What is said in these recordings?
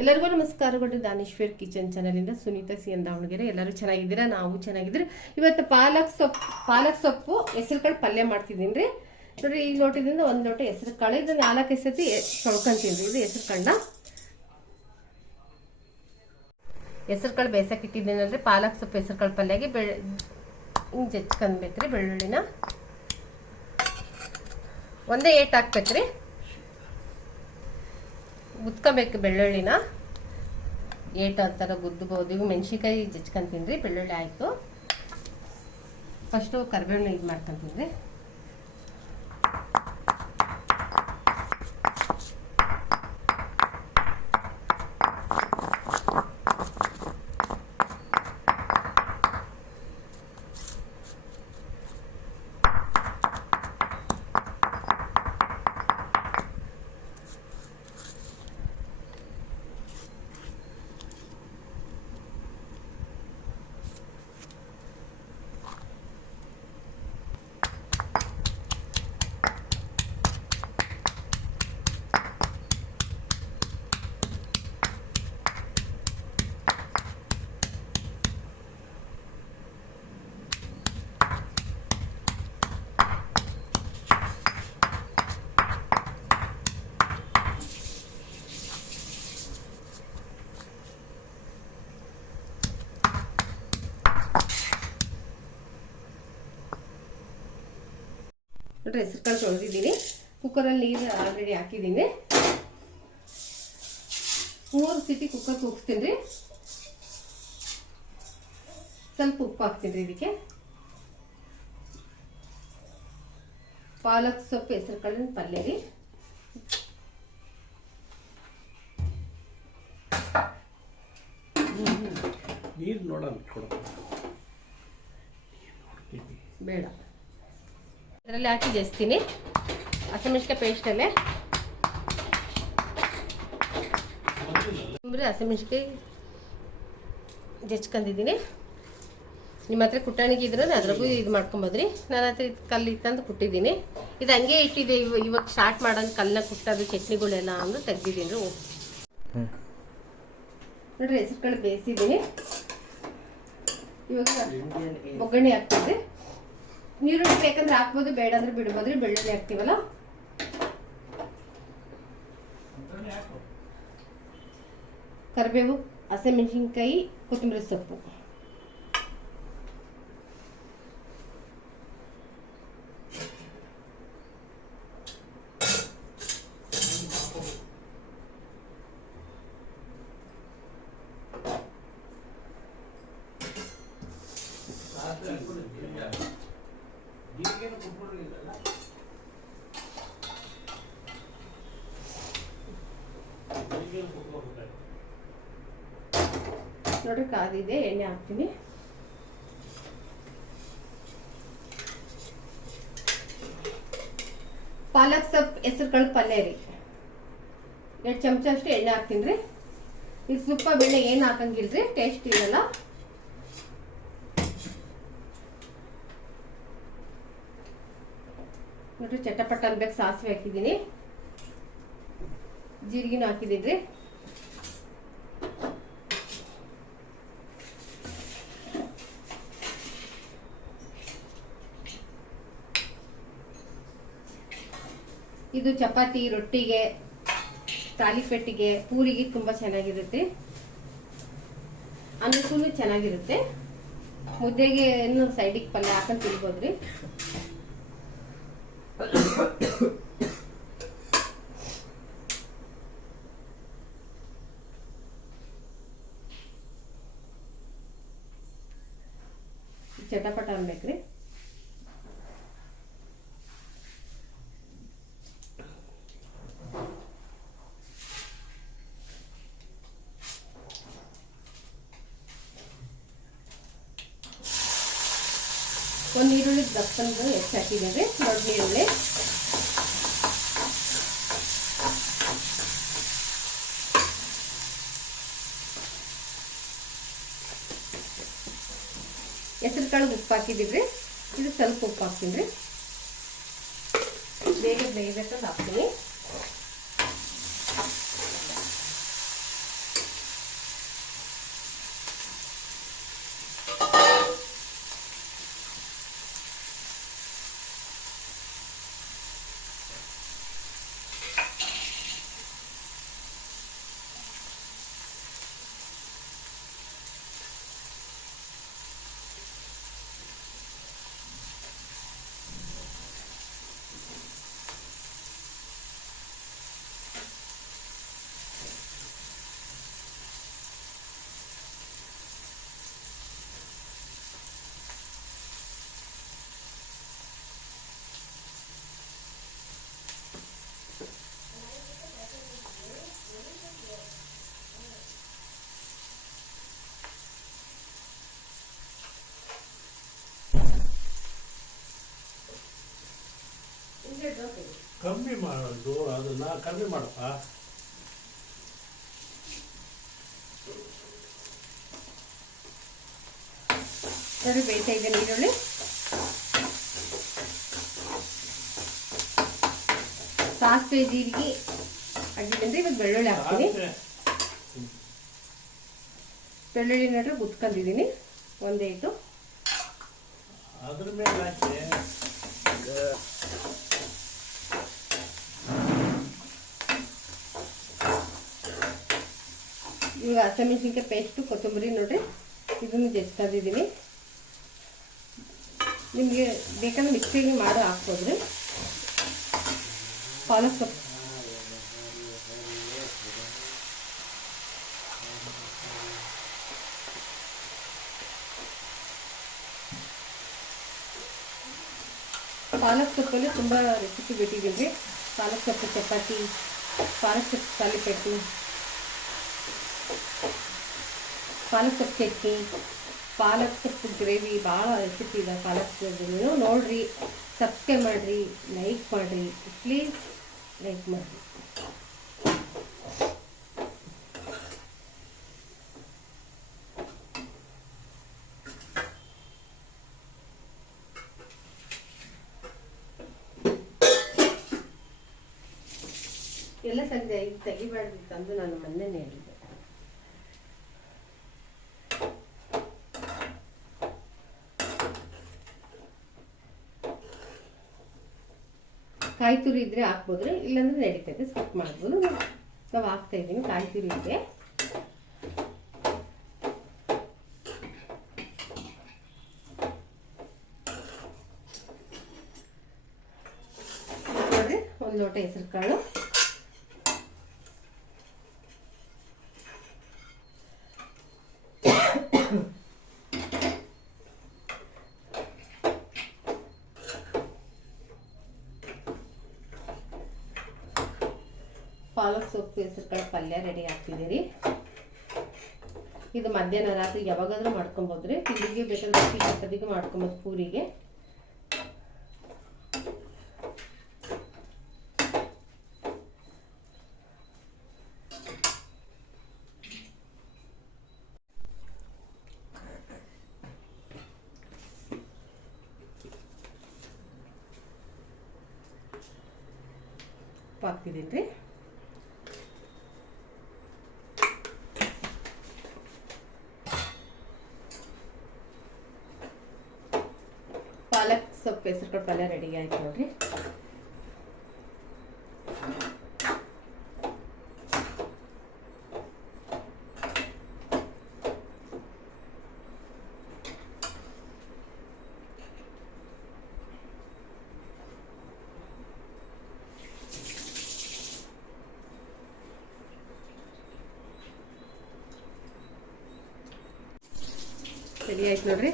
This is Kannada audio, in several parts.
ಎಲ್ಲರಿಗೂ ನಮಸ್ಕಾರಗಳು ದಾನೇಶ್ವರ್ ಕಿಚನ್ ಚಾನಲಿಂದ ಸುನೀತಾ ಸಿ ಎನ್ ದಾವಣಗೆರೆ. ಎಲ್ಲರೂ ಚೆನ್ನಾಗಿದ್ದೀರಾ? ನಾವು ಚೆನ್ನಾಗಿದ್ದೀರಿ. ಇವತ್ತು ಪಾಲಕ್ ಸೊಪ್ಪು ಪಾಲಕ್ ಸೊಪ್ಪು ಹೆಸರು ಕಾಳು ಪಲ್ಯ ಮಾಡ್ತಿದ್ದೀನಿ ರೀ. ನೋಡ್ರಿ, ಈ ಲೋಟದಿಂದ ಒಂದು ಲೋಟ ಹೆಸರು ಕಾಳು ಇದು ನಾಲ್ಕು ಎಸತಿ ತೊಳ್ಕೊಂತೀನಿ ರೀ. ಇದು ಹೆಸರು ಕಾಳನ್ನ. ಹೆಸರು ಕಾಳು ಬೇಸಕ್ಕೆ ಇಟ್ಟಿದ್ದೀನಲ್ರಿ ಪಾಲಕ್ ಸೊಪ್ಪು ಹೆಸರು ಕಾಳು ಪಲ್ಯಗೆ ಬೆಳೆ ಹಿಂಗೆ ಜಚ್ಕೊಂಡ್ಬೇಕ್ರಿ ಬೆಳ್ಳುಳ್ಳಿನ. ಒಂದೇ ಏಟ್ ಹಾಕ್ಬೇಕ್ರಿ ಗುದ್ಕೋಬೇಕು ಬೆಳ್ಳುಳ್ಳಿನ ಏಟ್ ಥರ ಗುದ್ದಬಹುದು. ಇವು ಮೆಣಸಿನ್ಕಾಯಿ ಜಚ್ಕೊಂಡು ರೀ ಬೆಳ್ಳುಳ್ಳಿ ಆಯಿತು. ಫಸ್ಟು ಕರಿಬೇವನ್ನ ಇದು ಮಾಡ್ಕೊಂತೀನಿ ರೀ ನೋಡ್ರಿ ಹೆಸರು ಕಾಳು ತೊಳೆದಿದ್ದೀನಿ. ಕುಕ್ಕರಲ್ಲಿ ನೀರು ಆಲ್ರೆಡಿ ಹಾಕಿದ್ದೀನಿ. ಮೂರು ಸಿಟಿ ಕುಕ್ಕರ್ ಕೂಗಿಸ್ತೀನಿ. ರೀ ಸ್ವಲ್ಪ ಉಪ್ಪು ಹಾಕ್ತೀನಿ ರೀ ಇದಕ್ಕೆ. ಪಾಲಕ್ ಸೊಪ್ಪು ಹೆಸರು ಕಾಳಿನ ಪಲ್ಯ ರೀ ನೀರು ನೋಡೋಣ ಕೊಡು. ಬೇಡ. ಇದರಲ್ಲಿ ಹಾಕಿ ಜಸ್ತೀನಿ ಹಸಿಮೆಣ್ಸಿಕಾಯಿ ಪೇಸ್ಟಲ್ಲೇ ಅಂದರೆ ಹಸಿಮೆಣ್ಸಿಕಾಯಿ ಜಚ್ಕೊಂಡಿದ್ದೀನಿ ನಿಮ್ಮ ಹತ್ರ ಕುಟ್ಟಾಣಿಗೆ ಇದ್ರೆ ಅದ್ರಾಗೂ ಇದು ಮಾಡ್ಕೊಂಬೋದ್ರಿ. ನಾನು ಹತ್ರ ಇದು ಕಲ್ಲು ಇತ್ತಂದು ಕುಟ್ಟಿದ್ದೀನಿ. ಇದು ಹಂಗೆ ಇಟ್ಟಿದೆ ಇವ ಇವಾಗ ಸ್ಟಾರ್ಟ್ ಮಾಡೋದು ಕಲ್ಲನ್ನ ಕುಟ್ಟೋದು ಚಟ್ನಿಗಳೆಲ್ಲ ಅಂದ್ರೆ ತೆಗ್ದಿದ್ದೀನಿ. ನೋಡ್ರಿ ಹೆಸರು ಕಾಳು ಬೇಯಿಸಿದ್ದೀನಿ. ಇವಾಗ ಒಗ್ಗರಣೆ ಹಾಕ್ತಿದ್ದೆ ನೀರುಳ್ಳಿ ಬೇಕಂದ್ರೆ ಹಾಕ್ಬೋದು ಬೇಡ ಅಂದ್ರೆ ಬಿಡ್ಬೋದ್ರಿ ಬೆಳ್ಳುಳ್ಳಿ ಹಾಕ್ತೀವಲ್ಲ? ಕರಿಬೇವು ಹಸಿಮೆಣಸಿನ್ಕಾಯಿ ಕೊತ್ತಂಬರಿ ಸೊಪ್ಪು. ನೋಡ್ರಿ ಕಾದಿದೆ, ಎಣ್ಣೆ ಹಾಕ್ತೀನಿ. ಪಾಲಕ್ ಸೊಪ್ಪು ಹೆಸರು ಕಾಳು ಪಲ್ಯ ರೀ. ಎರಡು ಚಮಚ ಅಷ್ಟು ಎಣ್ಣೆ ಹಾಕ್ತೀನಿ ರೀ. ಈಗ ತುಪ್ಪ ಬೆಣ್ಣೆ ಏನು ಹಾಕಂಗಿಲ್ರಿ ಟೇಸ್ಟ್ ಇರಲ್ಲ. ನೋಡ್ರಿ, ಚಟಪಟ ಅನ್ಬೇಕು, ಸಾಸಿವೆ ಹಾಕಿದ್ದೀನಿ. ಜೀರಿಗೆನೂ ಹಾಕಿದಿದ್ರಿ. ಇದು ಚಪಾತಿ, ರೊಟ್ಟಿಗೆ, ತಾಲಿಪೆಟ್ಟಿಗೆ, ಪೂರಿಗೆ ತುಂಬಾ ಚೆನ್ನಾಗಿರುತ್ತೆ. ಅನ್ನಕ್ಕೂ ಚೆನ್ನಾಗಿರುತ್ತೆ. ಮುದ್ದೆಗೆ ಸೈಡಿಗೆ ಪಲ್ಯ ಹಾಕೊಂಡು ತಿನ್ಬೋದ್ರಿ. ಚಟಪಟ ಅನ್ಬೇಕ್ರಿ. ಒಂದು ಈರುಳ್ಳಿ ದಪ್ಪಂದು ಹಾಕಿದ್ದೇವೆ. ದೊಡ್ಡ ಈರುಳ್ಳಿ. ಹೆಸರು ಕಾಳು ಉಪ್ಪು ಹಾಕಿದ್ದೀವಿ. ಇದು ಸ್ವಲ್ಪ ಉಪ್ಪು ಹಾಕ್ತೀನಿ ರೀ. ಬೇಗ ಬೇಯಬೇಕಂತ ಹಾಕ್ತೀನಿ. ಕಮ್ಮಿ ಮಾಡೋದು ಅದನ್ನ ಕಮ್ಮಿ ಮಾಡಪ್ಪ. ಸರಿ ಬೇಯ್ತಾ ಇದೆ ಈರುಳ್ಳಿ ಸಾಸಿವೆ ಜೀರಿಗೆ ಹಾಕಿದ್ರೆ ಇವಾಗ ಬೆಳ್ಳುಳ್ಳಿ ಹಾಕ್ತೀನಿ. ಬೆಳ್ಳುಳ್ಳಿ ನೋಡ್ರೆ ಗುತ್ಕೊಂಡಿದ್ದೀನಿ. ಒಂದೇ ಇಟ್ಟು. ಅದ್ರ ಮೇಲೆ ಹಾಕಿ. ಇವಾಗ ಹಸಿಮೆಣಸಿನ್ಕಾಯಿ ಪೇಸ್ಟು ಕೊತ್ತಂಬರಿ ನೋಡಿರಿ. ಇದನ್ನು ಜಜ್ಕೊಂಡಿದ್ದೀನಿ ನಿಮಗೆ ಬೇಕಂದ್ರೆ ಮಿಕ್ಸಿಗೆ ಮಾಡಿ, ಹಾಕ್ಬೋದ್ರಿ. ಪಾಲಕ್ ಸೊಪ್ಪು. ಪಾಲಕ್ ಸೊಪ್ಪಲ್ಲಿ ತುಂಬ ರೆಸಿಪಿ ಬಿಟ್ಟಿದ್ದೀನಿ ಪಾಲಕ್ ಸೊಪ್ಪು ಚಪಾತಿ, ಪಾಲಕ್ ಸೊಪ್ಪು ತಾಲಿಪಟ್ಟು. ಪಾಲಕ್ ಸೊಪ್ಪು ಚಟ್ನಿ ಪಾಲಕ್ ಸೊಪ್ಪು ಗ್ರೇವಿ ಭಾಳ ರೆಸಿಪಿ ಇದೆ ಪಾಲಕ್ ನೀವು ನೋಡಿರಿ ಸಬ್ಸ್ಕ್ರೈಬ್ ಮಾಡಿರಿ ಲೈಕ್ ಮಾಡಿರಿ ಪ್ಲೀಸ್ ಲೈಕ್ ಮಾಡಿರಿ ಎಲ್ಲ ತೆಗ್ದೆ ಈಗ ತೆಗಿಬಾರ್ದಿತ್ತು ಅಂದು ನಾನು ಮೊನ್ನೆ ಹೇಳಿದ್ದೆ ಕಾಯಿ ತುರಿ ಇದ್ರೆ ಹಾಕ್ಬೋದ್ರಿ, ಇಲ್ಲಾಂದ್ರೆ ನಡೀತೈತೆ ಸ್ಕಿಪ್ ಮಾಡ್ಬೋದು. ನಾವು ಹಾಕ್ತಾ ಇದ್ದೀನಿ ಕಾಯಿ ತುರಿ ಇದೆ ಒಂದು ಲೋಟ ಹೆಸರು ಕಾಳು ಪಾಲಕ್ ಸೊಪ್ಪು ಹೆಸರುಕಾಳು ಪಲ್ಯ ರೆಡಿ ಆಗ್ತಿದ್ದೀರಿ ಇದು ಮಧ್ಯಾಹ್ನ ರಾತ್ರಿ ಯಾವಾಗಾದ್ರೂ ಮಾಡ್ಕೊಬೋದ್ರಿ ತಿಂಡಿಗೆ ಬೇಕಾದ್ರೆ ಚಪಾತಿಗೆ ಮಾಡ್ಕೊಬೋದು ಪೂರಿಗೆ. ಪಾಕ್ತಿದ್ದೀನಿ ರೀ ಪಾಲಕ್ ಸೊಪ್ಪು ಹೆಸರುಕಾಳು ಪಲ್ಯ ರೆಡಿ ಆಯ್ತು ನೋಡ್ರಿ ರೆಡಿ ಆಯ್ತು ನೋಡ್ರಿ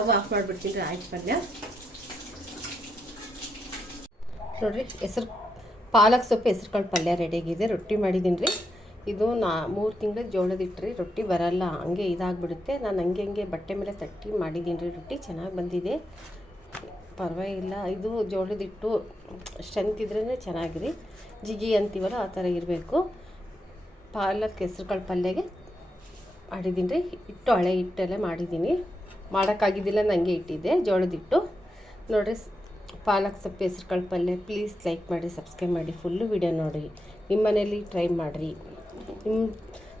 ಸ್ಟವ್ ಆಫ್ ಮಾಡಿಬಿಡ್ತೀನಿ ರೀ ಆಯ್ತು ಪಲ್ಯ ನೋಡ್ರಿ, ಹೆಸರು, ಪಾಲಕ್ ಸೊಪ್ಪು ಹೆಸರುಕಾಳು ಪಲ್ಯ ರೆಡಿಯಾಗಿದೆ ರೊಟ್ಟಿ ಮಾಡಿದ್ದೀನಿ ರೀ. ಇದು ನಾ, ಮೂರು ತಿಂಗಳ ಜೋಳದ ಇಟ್ಟರೆ ರೊಟ್ಟಿ ಬರಲ್ಲ, ಹಂಗೆ ಇದಾಗ್ಬಿಡುತ್ತೆ. ನಾನು ಹಂಗೆ ಹಂಗೆ ಬಟ್ಟೆ ಮೇಲೆ ತಟ್ಟಿ ಮಾಡಿದ್ದೀನಿ ರೀ. ರೊಟ್ಟಿ ಚೆನ್ನಾಗಿ ಬಂದಿದೆ. ಪರವಾಗಿಲ್ಲ, ಇದು ಜೋಳದ ಹಿಟ್ಟು ಸ್ಟ್ರೆಂತ್ ಇದ್ರೇ ಚೆನ್ನಾಗಿರಿ ಜಿಗಿ ಅಂತೀವಲ್ಲ, ಆ ಥರ ಇರಬೇಕು. ಪಾಲಕ್ ಹೆಸ್ರುಕಾಳು ಪಲ್ಯಗೆ ಮಾಡಿದ್ದೀನಿ ರೀ. ಹಿಟ್ಟು ಹಳೆ ಹಿಟ್ಟಲ್ಲೇ ಮಾಡಿದ್ದೀನಿ ಮಾಡೋಕ್ಕಾಗಿದ್ದಿಲ್ಲ ನನಗೆ ಇಟ್ಟಿದ್ದೆ ಜೋಳದ ಹಿಟ್ಟು ನೋಡಿರಿ ಪಾಲಕ್ ಸೊಪ್ಪು ಹೆಸ್ರುಕಾಳು ಪಲ್ಯ ಪ್ಲೀಸ್ ಲೈಕ್ ಮಾಡಿ ಸಬ್ಸ್ಕ್ರೈಬ್ ಮಾಡಿ ಫುಲ್ಲು ವಿಡಿಯೋ ನೋಡಿ ನಿಮ್ಮ ಮನೇಲಿ ಟ್ರೈ ಮಾಡಿರಿ. ನಿಮ್ಮ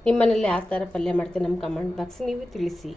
ನಿಮ್ಮ ಮನೇಲಿ ಯಾವ ಥರ ಪಲ್ಯ ಮಾಡ್ತೀನಿ ನಮ್ಮ ಕಮೆಂಟ್ ಬಾಕ್ಸ್ ನೀವು ತಿಳಿಸಿ.